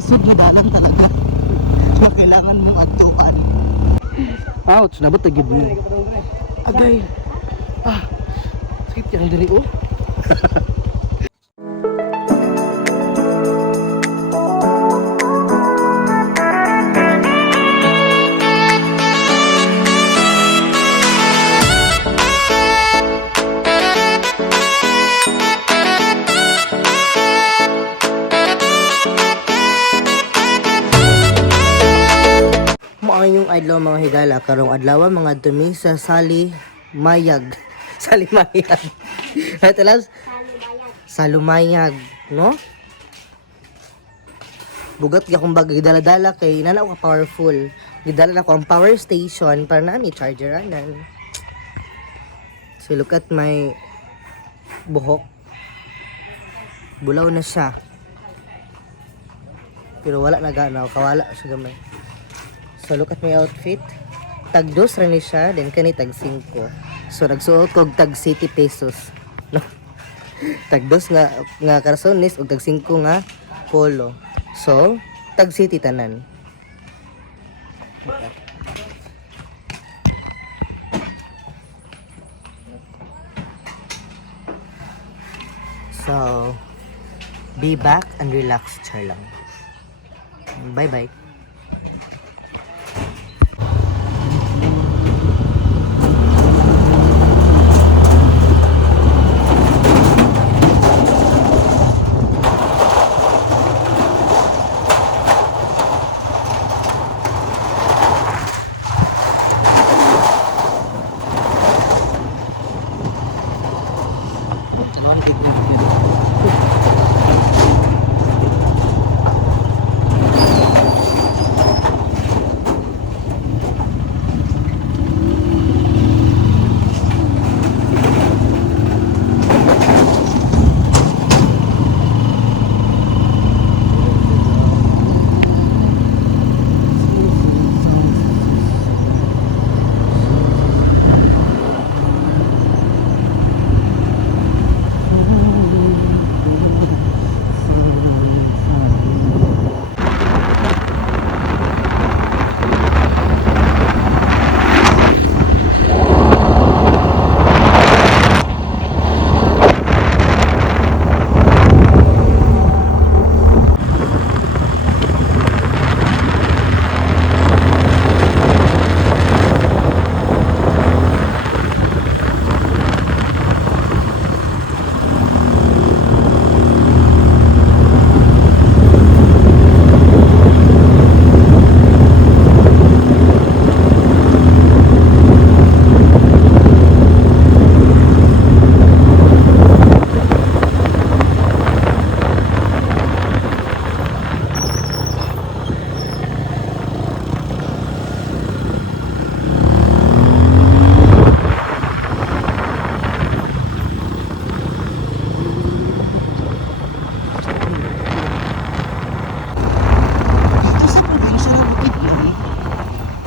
lisod na dalan talaga na kailangan mong agtukan. Ouch, nabot tagid mo. Agay. Sakit yang diri oh. Maayong adlaw mga higala, karong adlaw mga dumi sa Salimayag. Salimayag. Ito lang, Salumayag, no? Bugat ka kung baga gidala-dala kay nana ko powerful. Gidala na ko ang power station para na may charger anan. So look at my buhok. Bulaw na siya. Pero wala na gana, kawala siya gamay. So look at my outfit. Tag 2 rin siya, then kani tag 5. So nagsuot ko tag 70 pesos. No? Tag 2 nga karsones ug tag 5 nga polo. So tag 70 tanan. So be back and relax char lang. Bye bye.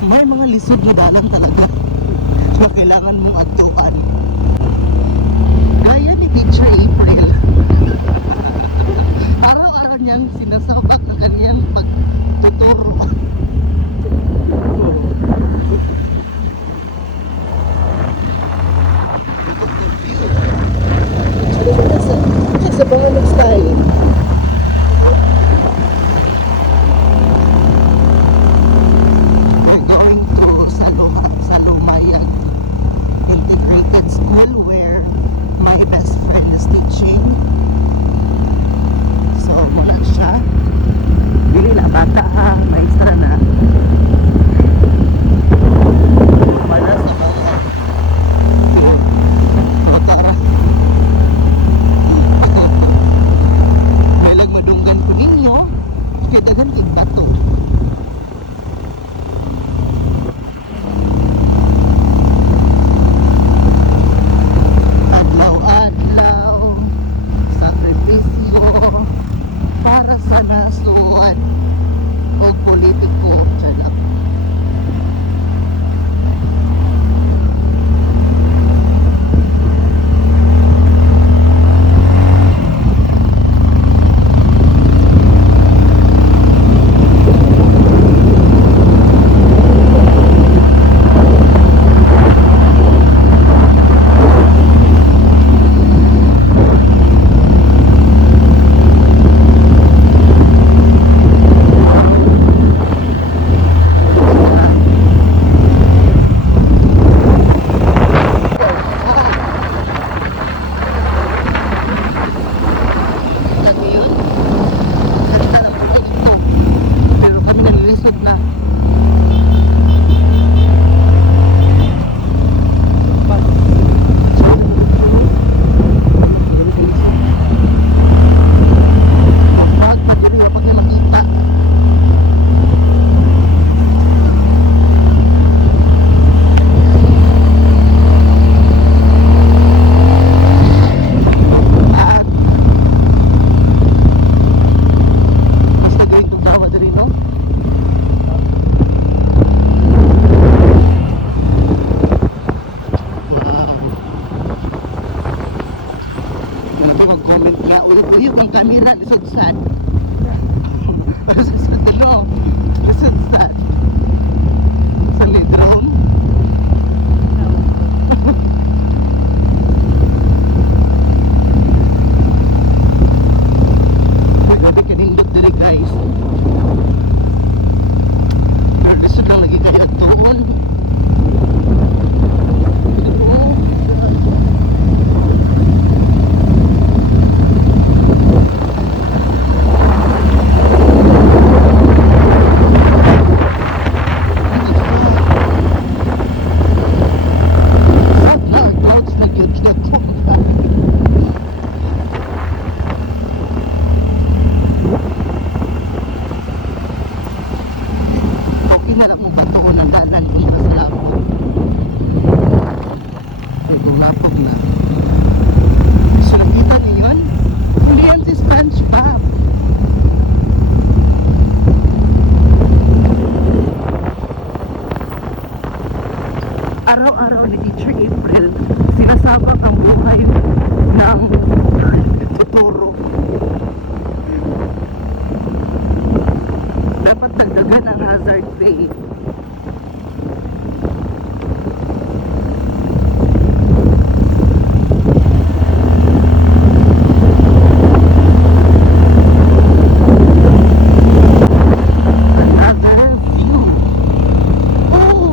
May mga lisod na dalan talaga na kailangan mong agtukan. Gaya ni Teacher April. Araw-araw niyang sinasabak na kaniyang pagtuturo. Sa panganog style. We're going to Salumayag. Hindi Ano ba mag-comment nga? Uyog ang camera, lisod sad. Lisod sad ano? Lisod sad. Sa lidrong. Ay, grabe kinindot dili guys. Pero lisod lang lagi kayo at tuon. Kinala mo ba doon ang dalan dito sa lapon? Ay, gumapog na. So, nakita niyo yun? Hindi yan si SpongeBob. Araw-araw ni Teacher April, sinasabak ang buhay ng tuturo. Dapat dagdagan ang hazard pay. Another view. Oh!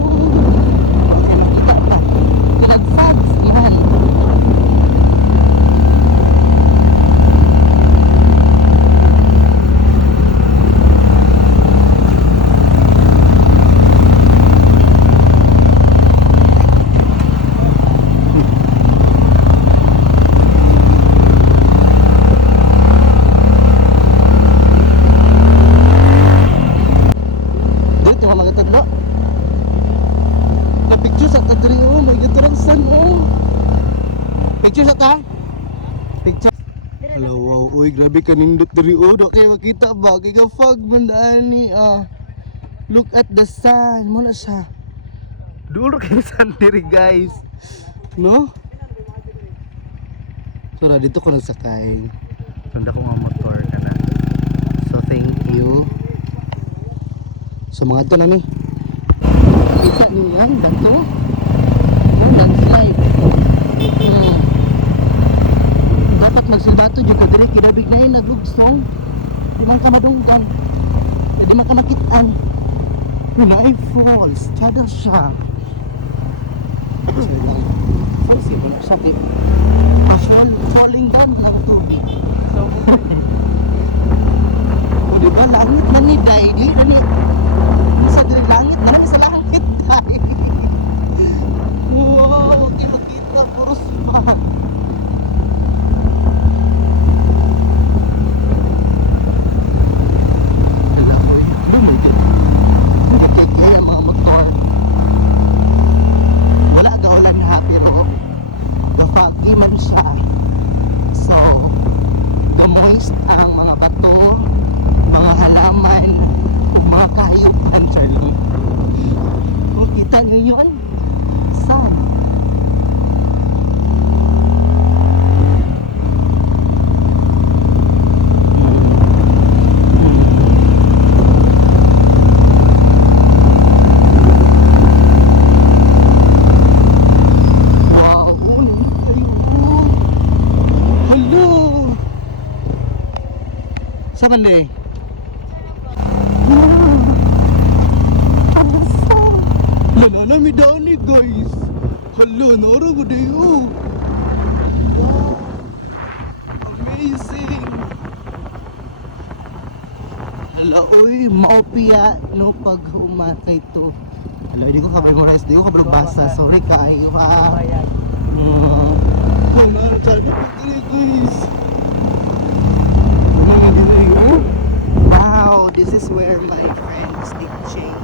Okay, nakita pa. Pinagsags yan. Dito yung mga tadlo. Na-picture sa kadri, oh. May gatarang sun, oh. Picture sa ka? Picture. Hello, wow. Uy, grabe kanindot dari, oh. Do kayo makita ba? Kaya ka fog bandaan ni, ah. Look at the sun. Muna siya. Dulo kayo sun diri, guys. No? So, dito ko nagsakay. Tanda ko nga motor ka na. So, thank you. So mga ito nami. Kita niyo yan, dato. Yung landslide. Dapat magsibato dyan ko direct kinabig na yun nabugsong. Di man ka madunggan. Di man ka nakitaan. Lunay Falls. Tsada siya. Falls yun. Wala siya. Falling down ng tubig. O diba, langit na ni Day. Di na ni sa diri langit na sa langit Day. Wow, kita puro spa. Nakikaya mga motor. Wala daw lang happy ro. Foggy man siya. So, moist ang mga bato, mga halaman, mga kahiyupan, Charlie. Kung kita nyo yun, sun. Wow, hello. Sa Monday. Lana mi dani guys. Hello, naro ko dayo. Wow. Amazing. Hala, oy, maopia no pag umatay to. Hala, hindi ko ka-memorize, hindi ko ka-basa. Sorry kayo ha. Hala, sana pagkali guys. Wow, this is where my friends DJ.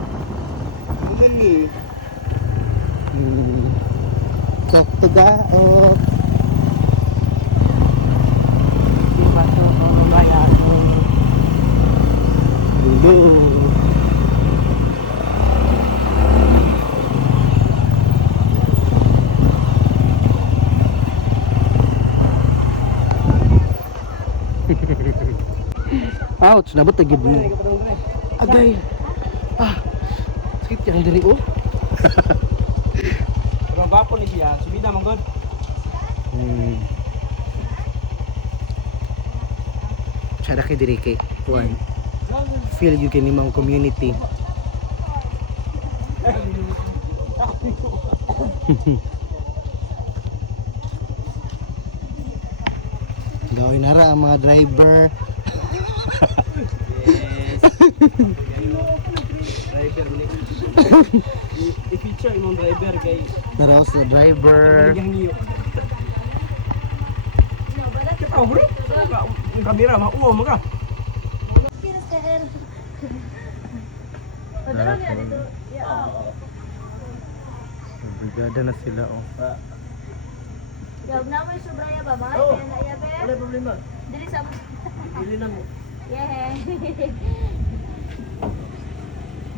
Kaktugaok. Hello. Ouch, nabot tagid mo. Agay. Ah. Sakit yang diri oh. Pero gwapo ni siya, subida man god. Sada kay diri kay kuan. Feel you kini mang community. Gawin nara ang mga driver. Yes. Driver ni. I-feature imong driver kay Nara sa driver. hangyo. Oh, bro. Ang kamera mauwa mo ka. Brigada na sila oh. Yab na mo sobraya ba ba? Kaya na ya be. Wala problema. Dili sa Dili na mo. yeah.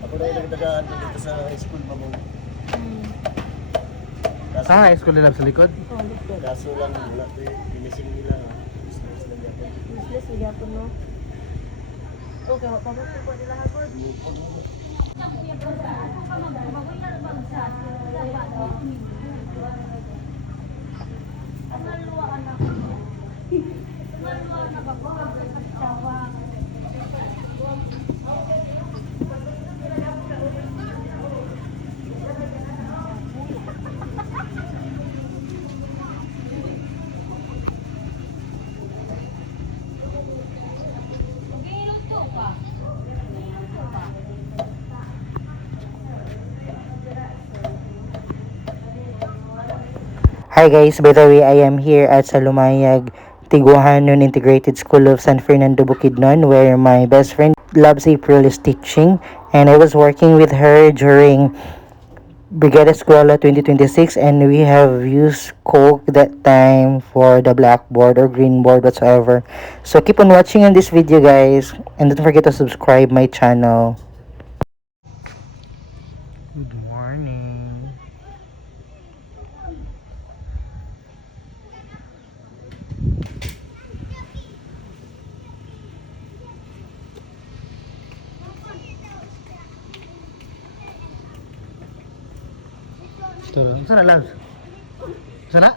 Ako na yung nagdagaan dito sa school mo. Sa high school nila sa likod. Kaso lang wala to finishing nila no. Business lang yan. Useless wala po no. Okay, papunta po nila hagod. Hi guys, by the way, I am here at Salumayag Tiguahanon Integrated School of San Fernando Bukidnon, where my best friend Loves April is teaching, and I was working with her during Brigada Escuela 2026, and we have used Coke that time for the blackboard or green board whatsoever. So keep on watching on this video guys, and don't forget to subscribe my channel. Good morning. Sana lang. Sana?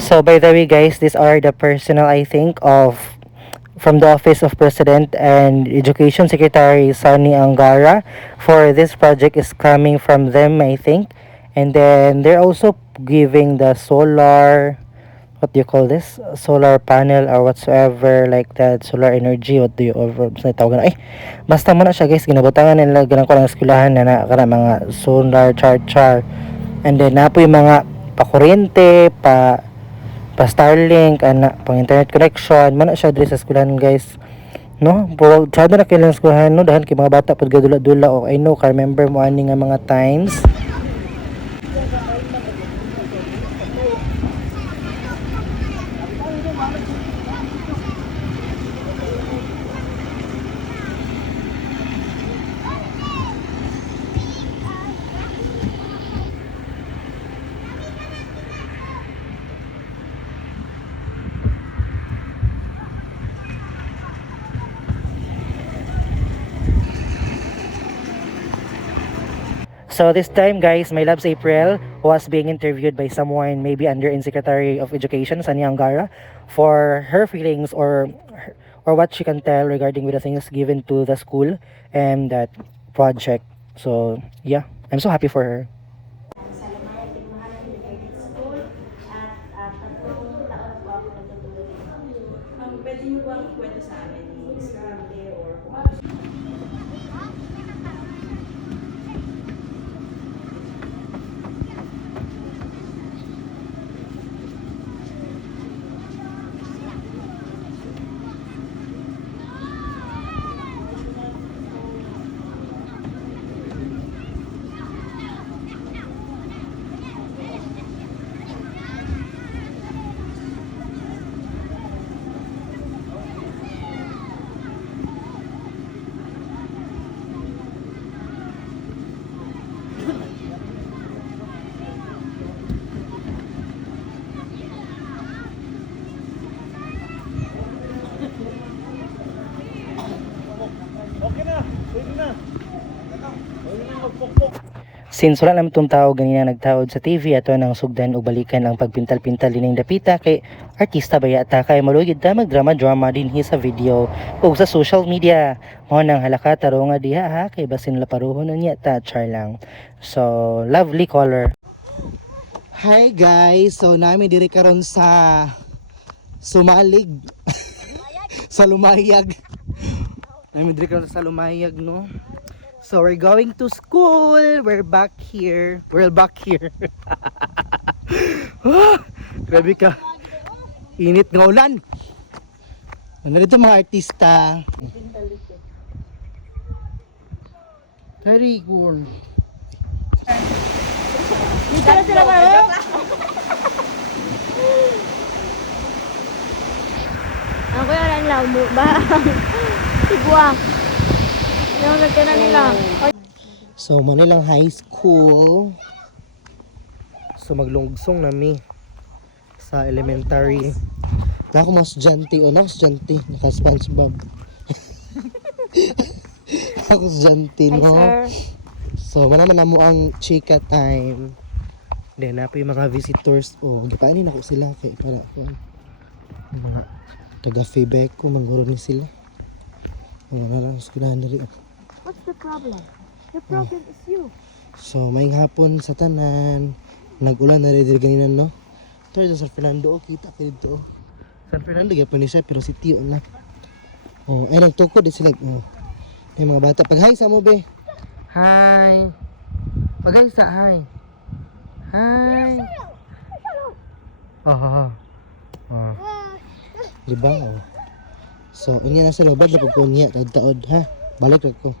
So by the way guys, these are the personnel I think of from the Office of President and Education Secretary Sunny Angara. For this project is coming from them I think. And then they're also giving the solar, what do you call this? Solar panel or whatsoever like that, solar energy, what do you over sa tawag na ay basta mo na siya guys, ginabutangan nila ganang ko ng eskwelahan na kana mga solar char. And then na po yung mga pakuryente, pa Starlink, ana, pang internet connection, man na siya diri sa eskwelahan guys. No? Pero sada na kailang eskwelahan no, dahil kay mga bata pud gadula-dula o I know, ka remember mo ani nga mga times. So this time guys, my loves April was being interviewed by someone maybe under in Secretary of Education, Sani Angara, for her feelings or what she can tell regarding with the things given to the school and that project. So yeah, I'm so happy for her. Sa Lumayag Tiguahanon Integrated School at 3 taon po ako nagtutulog dito. Pwede niyo bang ikwento sa amin yung scramble or kung Since wala naman itong tao ganina nagtaod sa TV ato nang sugdan o balikan ang pagpintal-pintal dining dapita kay artista bayata kay malugid ta magdrama-drama din sa video o sa social media. Mao nang halaka taro nga diha ha kay basin la paruhon niya ta char lang. So lovely color. Hi guys, so nami diri karon sa Sumalig. Sa Lumayag. Nami diri karon sa Lumayag no. So we're going to school. We're back here. We're back here. Grabe ka. Init nga ulan. Narito mga artista. Very good. Dito na sila ba? Ang kuya lang lang mo ba? Sigwa. Yung nagkana nila. So Manilang High School. So maglungsong nami sa elementary. Na ako mga estudyante o na ako estudyante. Naka SpongeBob. Ako estudyante Hi, no. sir. So manaman na mo ang chika time. Then na po yung mga visitors. Oh, bukainin ako sila kay para mga taga-feedback ko mangguro ni sila. Mga lang sa kinahan na rin. What's the problem? The problem is you. So, maing hapon sa tanan. Nag-ulan na rin ganina, no? Ito sa San Fernando, oh, kita ka dito. Oh. San Fernando, gaya pa ni siya, pero si Tio na. Oh, ay, nagtukod din sila. Oh. Ay, mga bata. Pag-hi sa mo, be. Hi. Pag-hi sa, hi. Hi. Oh. Diba, oh. So, unya na sila. Bad na pagkunya, taod-taod, ha? Balik ako.